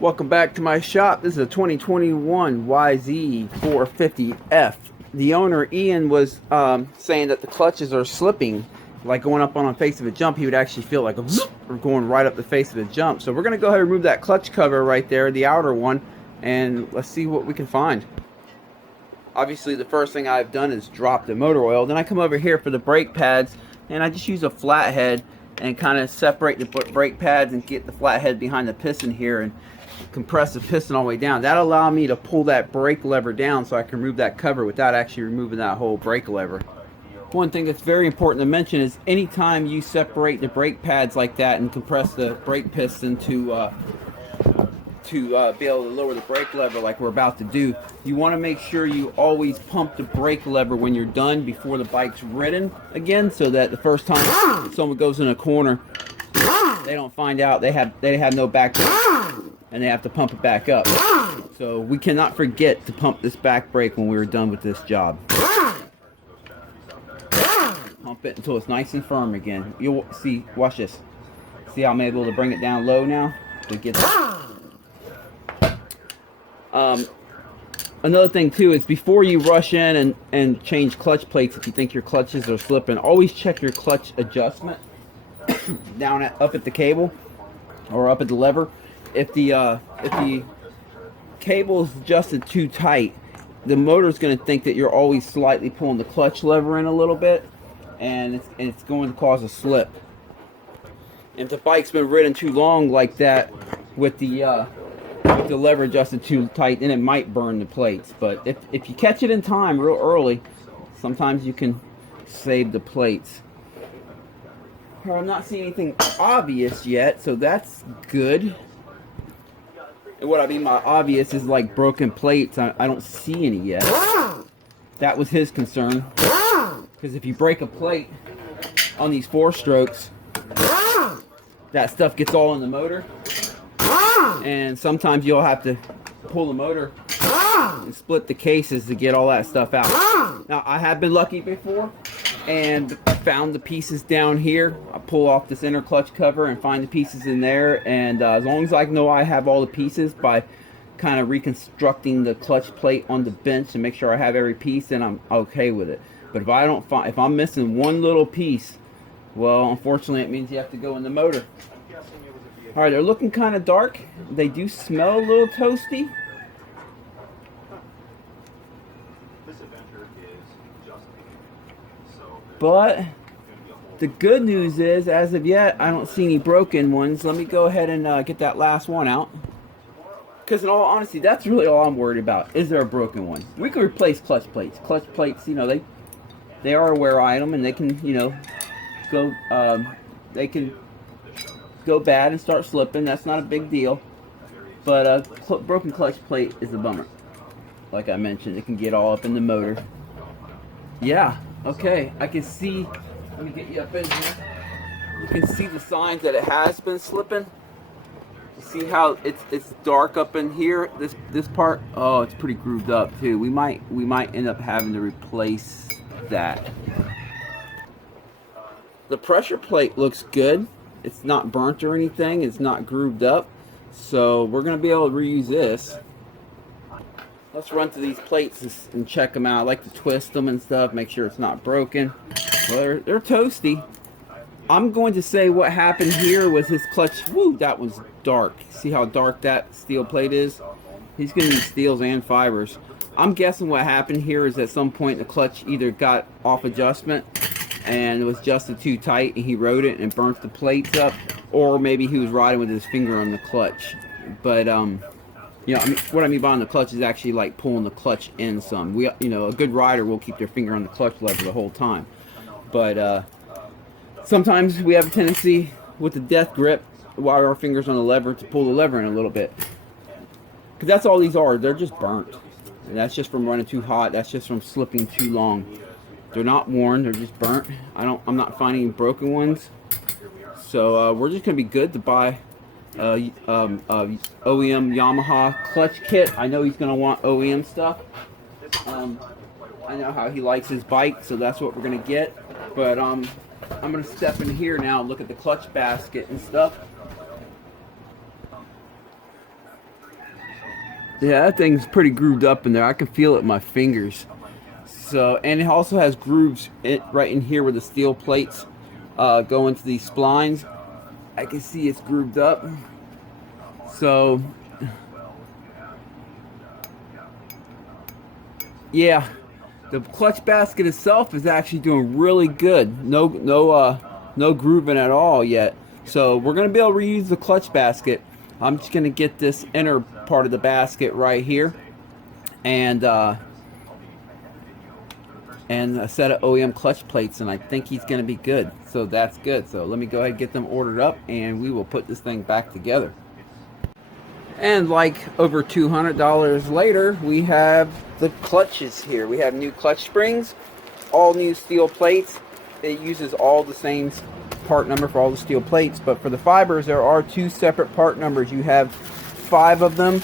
Welcome back to my shop. This is a 2021 YZ450f. The owner, Ian, was saying that the clutches are slipping, like going up on the face of a jump. He would actually feel like a zoop, or going right up the face of the jump. So we're going to go ahead and remove that clutch cover right there, the outer one, and let's see what we can find. Obviously, the first thing I've done is drop the motor oil. Then I come over here for the brake pads, and I just use a flathead and kind of separate the brake pads and get the flathead behind the piston here and compress the piston all the way down. That'll allow me to pull that brake lever down so I can remove that cover without actually removing that whole brake lever. One thing that's very important to mention is anytime you separate the brake pads like that and compress the brake piston to be able to lower the brake lever like we're about to do, you want to make sure you always pump the brake lever when you're done before the bike's ridden again, so that the first time someone goes in a corner, they don't find out they have no back brake and they have to pump it back up. So we cannot forget to pump this back brake when we're done with this job. Pump it until it's nice and firm again. You'll see, watch this. See how I'm able to bring it down low now to get that. Another thing too is before you rush in and change clutch plates, if you think your clutches are slipping, always check your clutch adjustment up at the cable or up at the lever. If the cable is adjusted too tight, the motor is going to think that you're always slightly pulling the clutch lever in a little bit, and it's going to cause a slip. If the bike's been ridden too long like that with the lever adjusted too tight, then it might burn the plates. But if you catch it in time real early, sometimes you can save the plates. I'm not seeing anything obvious yet, so that's good. And what I mean by obvious is like broken plates. I don't see any yet. That was his concern, because if you break a plate on these 4-strokes, that stuff gets all in the motor, and sometimes you'll have to pull the motor and split the cases to get all that stuff out. Now, I have been lucky before and found the pieces down here. I pull off this inner clutch cover and find the pieces in there, and as long as I know I have all the pieces by kind of reconstructing the clutch plate on the bench and make sure I have every piece, then I'm okay with it. But if I'm missing one little piece, well, unfortunately it means you have to go in the motor. Alright, they're looking kind of dark. They do smell a little toasty. But the good news is, as of yet, I don't see any broken ones. Let me go ahead and get that last one out. Because in all honesty, that's really all I'm worried about. Is there a broken one? We can replace clutch plates. Clutch plates, you know, they are a wear item, and they can, you know, go bad and start slipping. That's not a big deal. But a broken clutch plate is a bummer. Like I mentioned, it can get all up in the motor. Yeah. Okay, I can see, let me get you up in here. You can see the signs that it has been slipping. You see how it's dark up in here, this part? Oh, it's pretty grooved up too. We might end up having to replace that. The pressure plate looks good. It's not burnt or anything. It's not grooved up. So we're gonna be able to reuse this. Let's run through these plates and check them out. I like to twist them and stuff, make sure it's not broken. Well, they're toasty. I'm going to say what happened here was his clutch. Woo, that was dark. See how dark that steel plate is? He's going to need steels and fibers. I'm guessing what happened here is at some point the clutch either got off adjustment and it was adjusted too tight and he rode it and burnt the plates up, or maybe he was riding with his finger on the clutch. But you know, what I mean by on the clutch is actually like pulling the clutch in some. You know, a good rider will keep their finger on the clutch lever the whole time. But sometimes we have a tendency with the death grip while our fingers on the lever to pull the lever in a little bit. Because that's all these are. They're just burnt. And that's just from running too hot. That's just from slipping too long. They're not worn. They're just burnt. I'm not finding broken ones. So we're just gonna be good to buy OEM Yamaha clutch kit. I know he's gonna want OEM stuff. I know how he likes his bike, so that's what we're gonna get. But I'm gonna step in here now and look at the clutch basket and stuff. Yeah, that thing's pretty grooved up in there. I can feel it in my fingers. So, and it also has grooves right in here where the steel plates go into these splines. I can see it's grooved up. So, yeah, the clutch basket itself is actually doing really good. No grooving at all yet. So we're gonna be able to reuse the clutch basket. I'm just gonna get this inner part of the basket right here, and a set of OEM clutch plates, and I think he's gonna be good. So that's good. So let me go ahead and get them ordered up, and we will put this thing back together. And like over $200 later, we have the clutches here. We have new clutch springs, all new steel plates. It uses all the same part number for all the steel plates, but for the fibers, there are two separate part numbers. You have 5 of them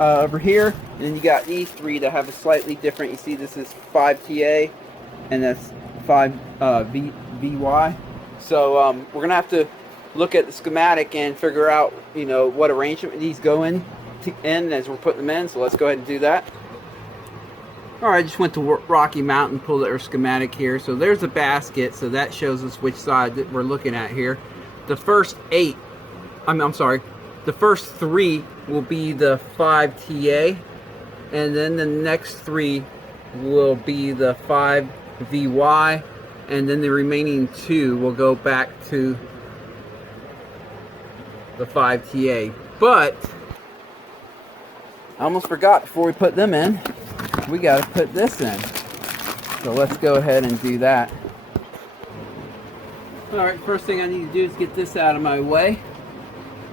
over here, and then you got these 3 that have a slightly different. You see, this is 5TA, and that's 5VY. So we're gonna have to look at the schematic and figure out, you know, what arrangement these go in as we're putting them in. So let's go ahead and do that. All right, I just went to Rocky Mountain, pulled their schematic here. So there's a basket, so that shows us which side that we're looking at here. The first 8, I'm sorry, the first 3 will be the 5TA, and then the next 3 will be the 5VY, and then the remaining 2 will go back to the 5TA. But I almost forgot, before we put them in, we got to put this in. So let's go ahead and do that. Alright, first thing I need to do is get this out of my way.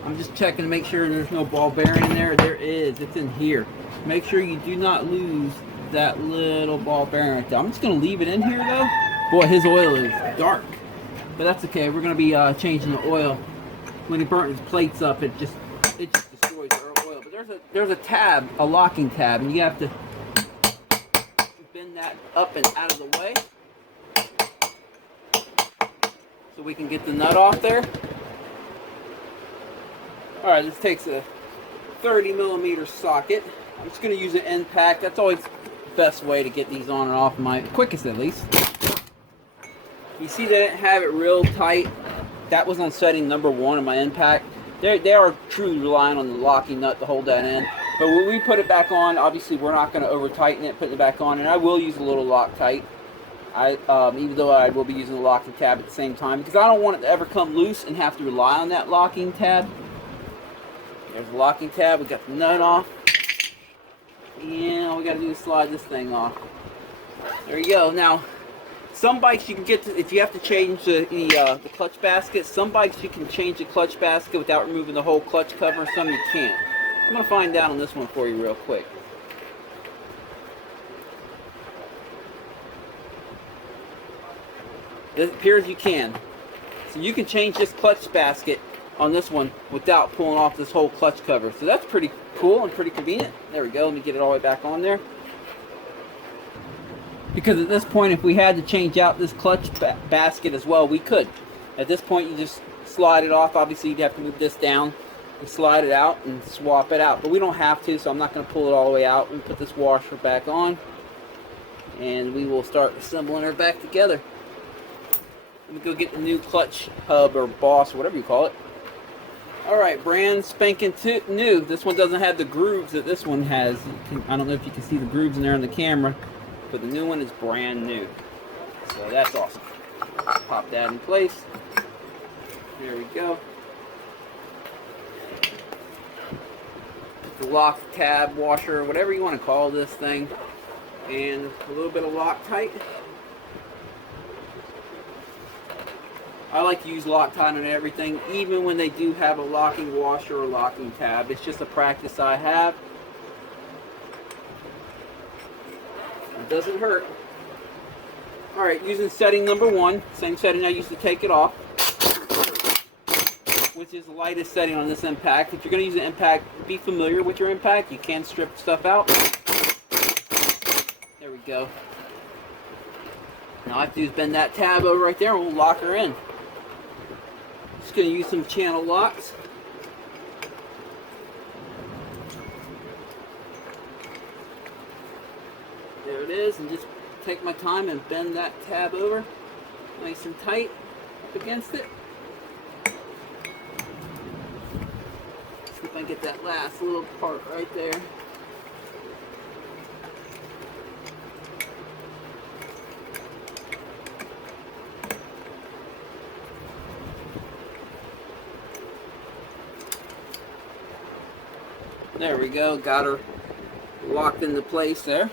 I'm just checking to make sure there's no ball bearing in there. There is. It's in here. Make sure you do not lose that little ball bearing right there. I'm just going to leave it in here though. Boy, his oil is dark. But that's okay. We're going to be changing the oil. When he burnt his plates up, it just destroys the oil. But there's a tab, a locking tab, and you have to bend that up and out of the way so we can get the nut off there. Alright, this takes a 30mm socket. I'm just going to use an end pack. That's always the best way to get these on and off, quickest at least. You see they didn't have it real tight. That was on setting number 1 of my end pack. They are truly relying on the locking nut to hold that in. But when we put it back on, obviously we're not going to over tighten it, putting it back on. And I will use a little Loctite. Even though I will be using the locking tab at the same time, because I don't want it to ever come loose and have to rely on that locking tab. There's the locking tab. We got the nut off. And all we got to do is slide this thing off. There you go. Now, some bikes you can get to, if you have to change the clutch basket, some bikes you can change the clutch basket without removing the whole clutch cover, and some you can't. I'm going to find out on this one for you real quick. It appears you can. So you can change this clutch basket on this one without pulling off this whole clutch cover. So that's pretty cool and pretty convenient. There we go. Let me get it all the way back on there. Because at this point, if we had to change out this clutch basket as well, we could. At this point, you just slide it off. Obviously, you'd have to move this down and slide it out and swap it out. But we don't have to, so I'm not going to pull it all the way out. We put this washer back on, and we will start assembling her back together. Let me go get the new clutch hub or boss or whatever you call it. Alright, brand spanking new. This one doesn't have the grooves that this one has. I don't know if you can see the grooves in there on the camera, but the new one is brand new. So that's awesome. Pop that in place. There we go. The lock tab washer, whatever you want to call this thing, and a little bit of Loctite. I like to use Loctite on everything, even when they do have a locking washer or locking tab. It's just a practice I have. It doesn't hurt. Alright, using setting number 1, same setting I used to take it off, which is the lightest setting on this impact. If you're going to use an impact, be familiar with your impact. You can strip stuff out. There we go. Now all I have to do is bend that tab over right there and we'll lock her in. Just going to use some channel locks. There it is, and just take my time and bend that tab over nice and tight up against it. See if I can get that last little part right there. There we go, got her locked into place there.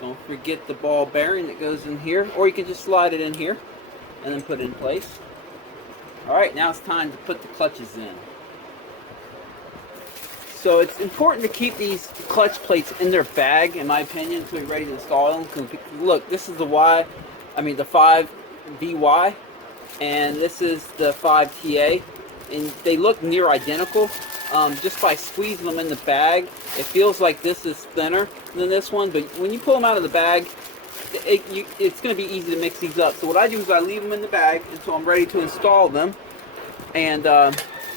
Don't forget the ball bearing that goes in here, or you can just slide it in here and then put it in place. Alright, now it's time to put the clutches in. So it's important to keep these clutch plates in their bag, in my opinion, until you're ready to install them. Look, this is the the 5VY, and this is the 5TA. And they look near identical. Just by squeezing them in the bag, it feels like this is thinner than this one, but when you pull them out of the bag, it's going to be easy to mix these up. So what I do is I leave them in the bag until I'm ready to install them. And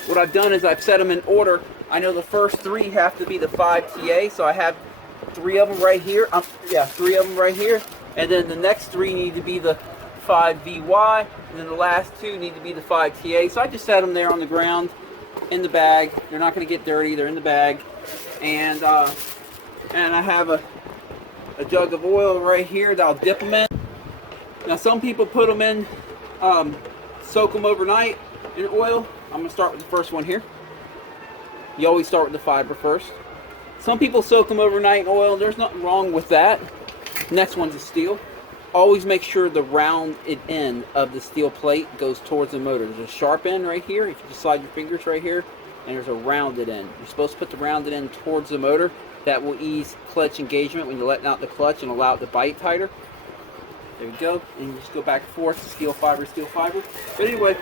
what I've done is I've set them in order. I know the first three have to be the 5TA, so I have 3 of them right here. 3 of them right here. And then the next 3 need to be the 5VY, and then the last 2 need to be the 5TA. So I just set them there on the ground in the bag. They're not going to get dirty. They're in the bag. And I have a jug of oil right here that I'll dip them in. Now some people put them in, soak them overnight in oil. I'm going to start with the first one here. You always start with the fiber first. Some people soak them overnight in oil. There's nothing wrong with that. Next one's a steel. Always make sure the rounded end of the steel plate goes towards the motor. There's a sharp end right here. If you just slide your fingers right here, and there's a rounded end. You're supposed to put the rounded end towards the motor. That will ease clutch engagement when you're letting out the clutch and allow it to bite tighter. There we go. And you just go back and forth, steel fiber, steel fiber. But anyway,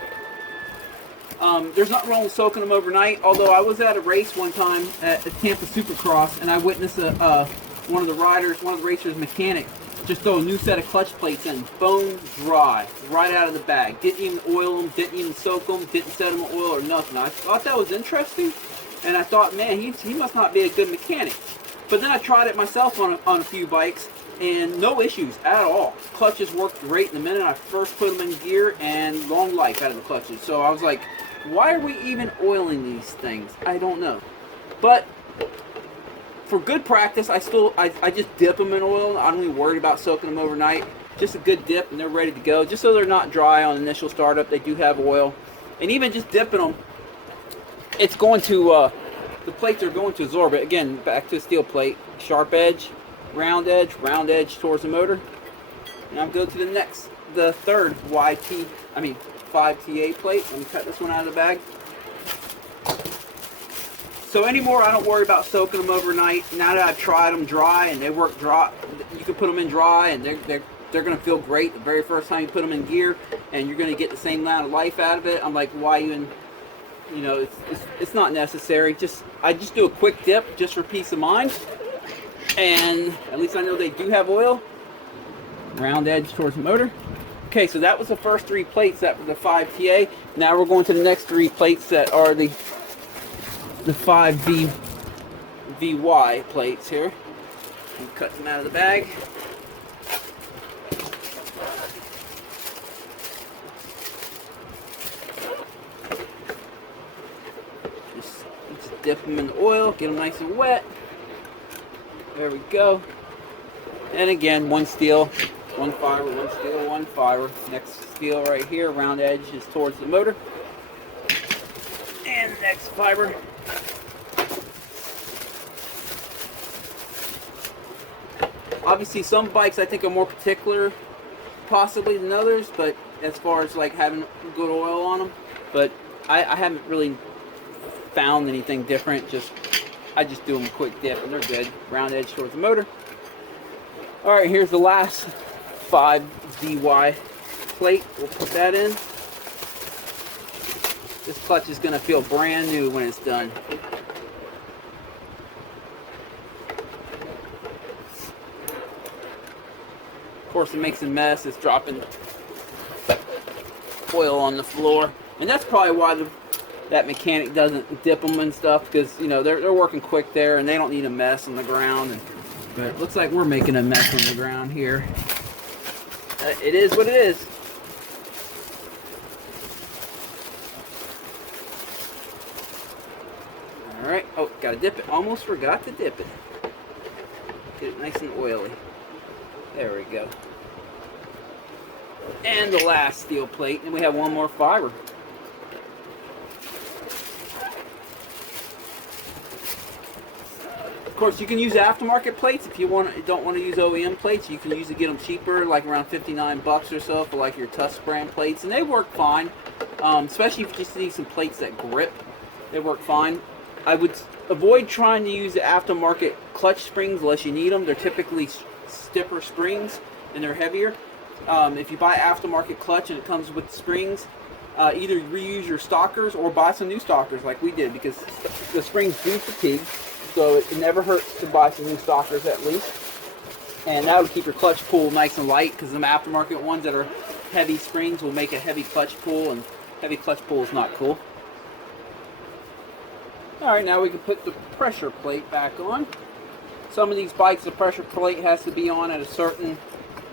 there's nothing wrong with soaking them overnight. Although I was at a race one time at the Tampa Supercross, and I witnessed one of the racers' mechanic just throw a new set of clutch plates in, bone dry, right out of the bag. Didn't even oil them, didn't even soak them, didn't set them in oil or nothing. I thought that was interesting, and I thought, man, he must not be a good mechanic. But then I tried it myself on a few bikes, and no issues at all. Clutches worked great the minute I first put them in gear, and long life out of the clutches. So I was like, why are we even oiling these things? I don't know. But for good practice, I just dip them in oil. I don't even worry about soaking them overnight. Just a good dip and they're ready to go. Just so they're not dry on initial startup, they do have oil. And even just dipping them, it's going to, the plates are going to absorb it. Again, back to the steel plate. Sharp edge, round edge towards the motor. Now go to the third 5TA plate. Let me cut this one out of the bag. So anymore, I don't worry about soaking them overnight. Now that I've tried them dry and they work dry, you can put them in dry and they're going to feel great the very first time you put them in gear, and you're going to get the same amount of life out of it. I'm like, why even? You know, it's not necessary. I just do a quick dip just for peace of mind, and at least I know they do have oil. Round edge towards the motor. Okay, so that was the first 3 plates that were the 5TA. Now we're going to the next 3 plates that are the 5VY plates here. And cut them out of the bag. Just dip them in the oil, get them nice and wet. There we go. And again, one steel, one fiber, one steel, one fiber. Next steel right here, round edge is towards the motor. And the next fiber. Obviously, some bikes I think are more particular, possibly than others, but as far as like having good oil on them. But I haven't really found anything different. I just do them a quick dip and they're good. Round edge towards the motor. All right, here's the last 5VY plate. We'll put that in. This clutch is going to feel brand new when it's done. Of course, it makes a mess. It's dropping oil on the floor, and that's probably why that mechanic doesn't dip them and stuff, because you know they're working quick there and they don't need a mess on the ground. But it looks like we're making a mess on the ground here. It is what it is. Alright, oh, gotta dip it. Almost forgot to dip it. Get it nice and oily. There we go. And the last steel plate, and we have one more fiber. Of course, you can use aftermarket plates if you don't want to use OEM plates. You can usually get them cheaper, like around 59 bucks or so for like your Tusk brand plates, and they work fine. Especially if you just need some plates that grip, they work fine. I would avoid trying to use the aftermarket clutch springs unless you need them. They're typically stiffer springs and they're heavier. If you buy aftermarket clutch and it comes with springs, either reuse your stockers or buy some new stockers like we did, because the springs do fatigue. So it never hurts to buy some new stockers at least. And that would keep your clutch pull nice and light, because some aftermarket ones that are heavy springs will make a heavy clutch pull, and heavy clutch pull is not cool. Alright, now we can put the pressure plate back on. Some of these bikes, the pressure plate has to be on at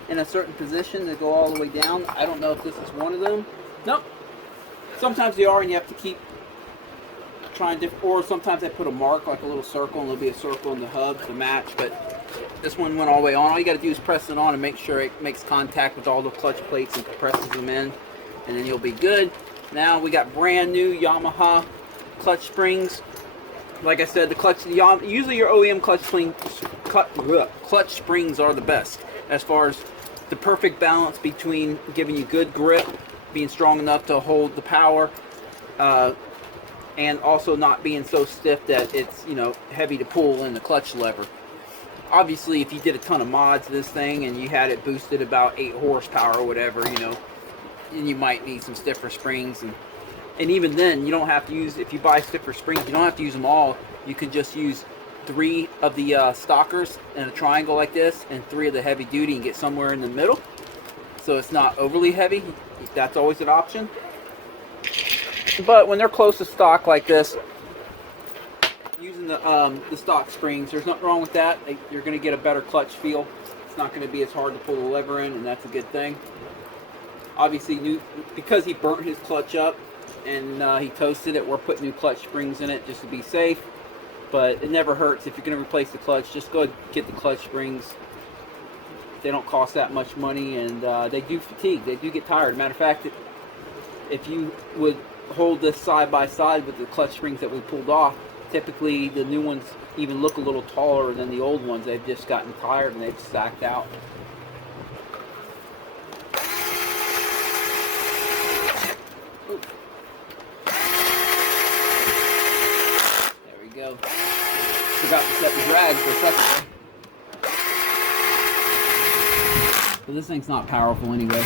in a certain position to go all the way down. I don't know if this is one of them. Nope. Sometimes they are, and you have to keep trying to, or sometimes I put a mark, like a little circle, and there'll be a circle in the hub to match, but this one went all the way on. All you got to do is press it on and make sure it makes contact with all the clutch plates and presses them in, and then you'll be good. Now we got brand new Yamaha clutch springs. Like I said, usually your OEM clutch springs are the best, as far as the perfect balance between giving you good grip, being strong enough to hold the power, and also not being so stiff that it's, you know, heavy to pull in the clutch lever. Obviously, if you did a ton of mods to this thing and you had it boosted about 8 horsepower or whatever, you know, then you might need some stiffer springs. And even then, you don't have to use, if you buy stiffer springs, you don't have to use them all. You can just use 3 of the stockers in a triangle like this, and 3 of the heavy duty, and get somewhere in the middle, so it's not overly heavy. That's always an option. But when they're close to stock like this, using the stock springs, there's nothing wrong with that. You're going to get a better clutch feel. It's not going to be as hard to pull the lever in, and that's a good thing. Obviously, because he burnt his clutch up and he toasted it, we're putting new clutch springs in it just to be safe. But it never hurts. If you're going to replace the clutch, just go ahead and get the clutch springs. They don't cost that much money, and they do fatigue. They do get tired. Matter of fact, if you would hold this side by side with the clutch springs that we pulled off, typically the new ones even look a little taller than the old ones. They've just gotten tired and they've sacked out. Ooh. There we go. Forgot to set the drag for a second. But this thing's not powerful anyway.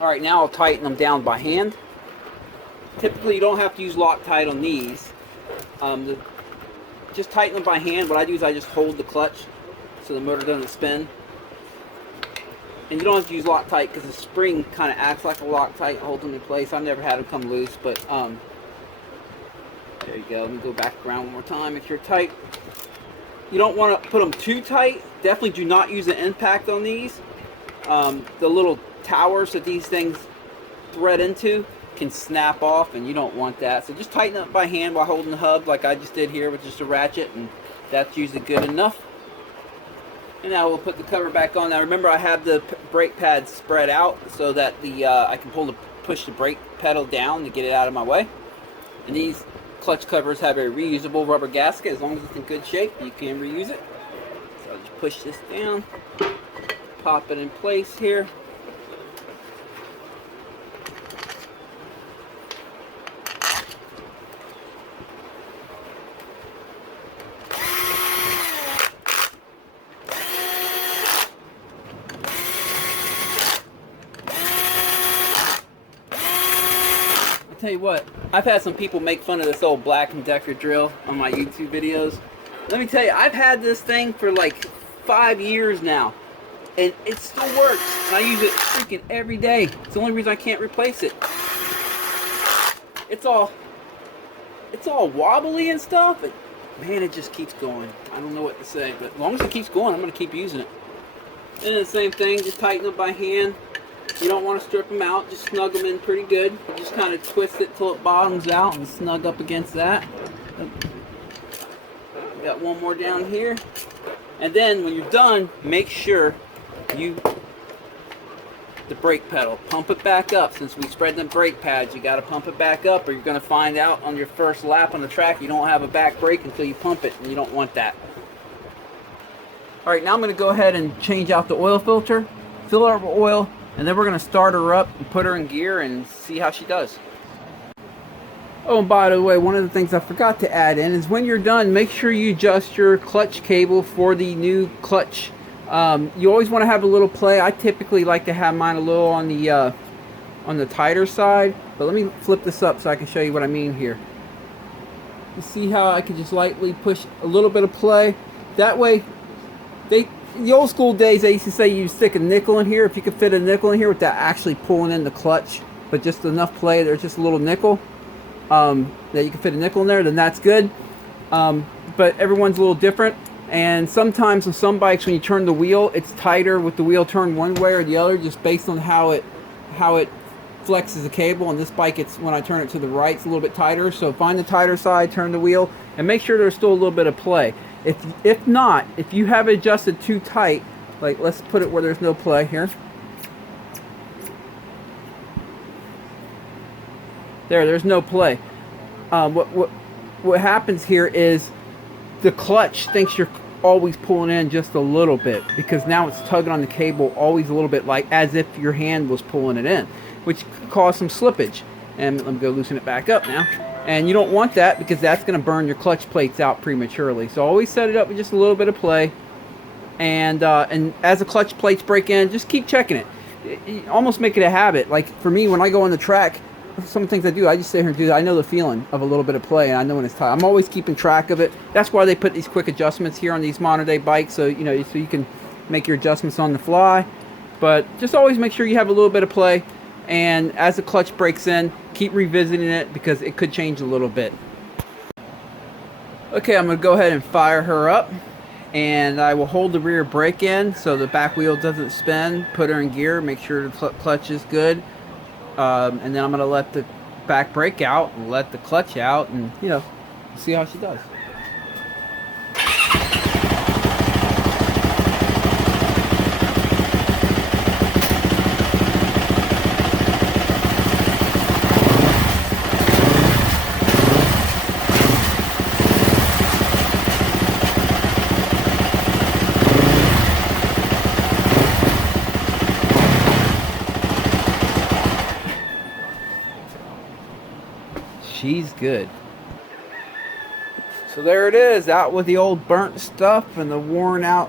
Alright, now I'll tighten them down by hand. Typically you don't have to use Loctite on these. Just tighten them by hand. What I do is I just hold the clutch so the motor doesn't spin. And you don't have to use Loctite because the spring kind of acts like a Loctite, holds them in place. I've never had them come loose, but there you go. Let me go back around one more time. If you're tight, you don't want to put them too tight. Definitely do not use an impact on these. The little towers that these things thread into can snap off, and you don't want that. So just tighten up by hand while holding the hub, like I just did here with just a ratchet, and that's usually good enough. And now we'll put the cover back on. Now remember, I have the brake pads spread out so that I can push the brake pedal down to get it out of my way. And these clutch covers have a reusable rubber gasket. As long as it's in good shape, you can reuse it. So I'll just push this down, pop it in place here. Tell you what, I've had some people make fun of this old Black & Decker drill on my YouTube videos. Let me tell you, I've had this thing for like 5 years now, and it still works. And I use it freaking every day. It's the only reason I can't replace it. It's all wobbly and stuff, but man, it just keeps going. I don't know what to say, but as long as it keeps going, I'm going to keep using it. And the same thing, just tighten them by hand. You don't want to strip them out, just snug them in pretty good. You just kind of twist it till it bottoms out and snug up against that. Got one more down here. And then when you're done, make sure the brake pedal, pump it back up. Since we spread them brake pads, you got to pump it back up, or you're going to find out on your first lap on the track you don't have a back brake until you pump it, and you don't want that. Alright, now I'm going to go ahead and change out the oil filter, fill her up with oil, and then we're going to start her up and put her in gear and see how she does. Oh, and by the way, one of the things I forgot to add in is when you're done, make sure you adjust your clutch cable for the new clutch. You always want to have a little play. I typically like to have mine a little on the tighter side, but let me flip this up so I can show you what I mean here. You see how I can just lightly push a little bit of play? That way, the old school days, they used to say you stick a nickel in here. If you could fit a nickel in here without actually pulling in the clutch, but just enough play, there's just a little nickel, that you can fit a nickel in there, then that's good. But everyone's a little different. And sometimes on some bikes, when you turn the wheel, it's tighter with the wheel turned one way or the other, just based on how it flexes the cable. On this bike, it's when I turn it to the right, it's a little bit tighter. So find the tighter side, turn the wheel, and make sure there's still a little bit of play. If not, if you have it adjusted too tight, like let's put it where there's no play here. There's no play. What happens here is the clutch thinks you're always pulling in just a little bit, because now it's tugging on the cable always a little bit, like as if your hand was pulling it in, which could cause some slippage. And let me go loosen it back up now. And you don't want that, because that's going to burn your clutch plates out prematurely. So always set it up with just a little bit of play. And as the clutch plates break in, just keep checking it. Almost make it a habit. Like for me, when I go on the track, some things I do, I just sit here and do that. I know the feeling of a little bit of play, and I know when it's tight. I'm always keeping track of it. That's why they put these quick adjustments here on these modern day bikes, so so you can make your adjustments on the fly. But just always make sure you have a little bit of play, and as the clutch breaks in, keep revisiting it, because it could change a little bit. Okay, I'm going to go ahead and fire her up, and I will hold the rear brake in so the back wheel doesn't spin. Put her in gear, make sure the clutch is good. And then I'm going to let the back brake out and let the clutch out, and see how she does. She's good. So there it is, out with the old burnt stuff and the worn out,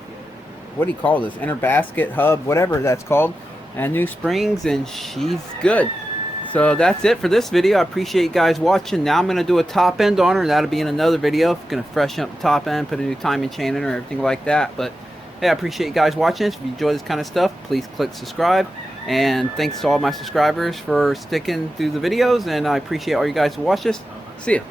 what do you call this, inner basket, hub, whatever that's called, and new springs, and she's good. So that's it for this video. I appreciate you guys watching. Now I'm going to do a top end on her, and that'll be in another video. I'm going to freshen up the top end, put a new timing chain in her, everything like that. But hey, I appreciate you guys watching this. If you enjoy this kind of stuff, please click subscribe. And thanks to all my subscribers for sticking through the videos, and I appreciate all you guys who watch this. See ya.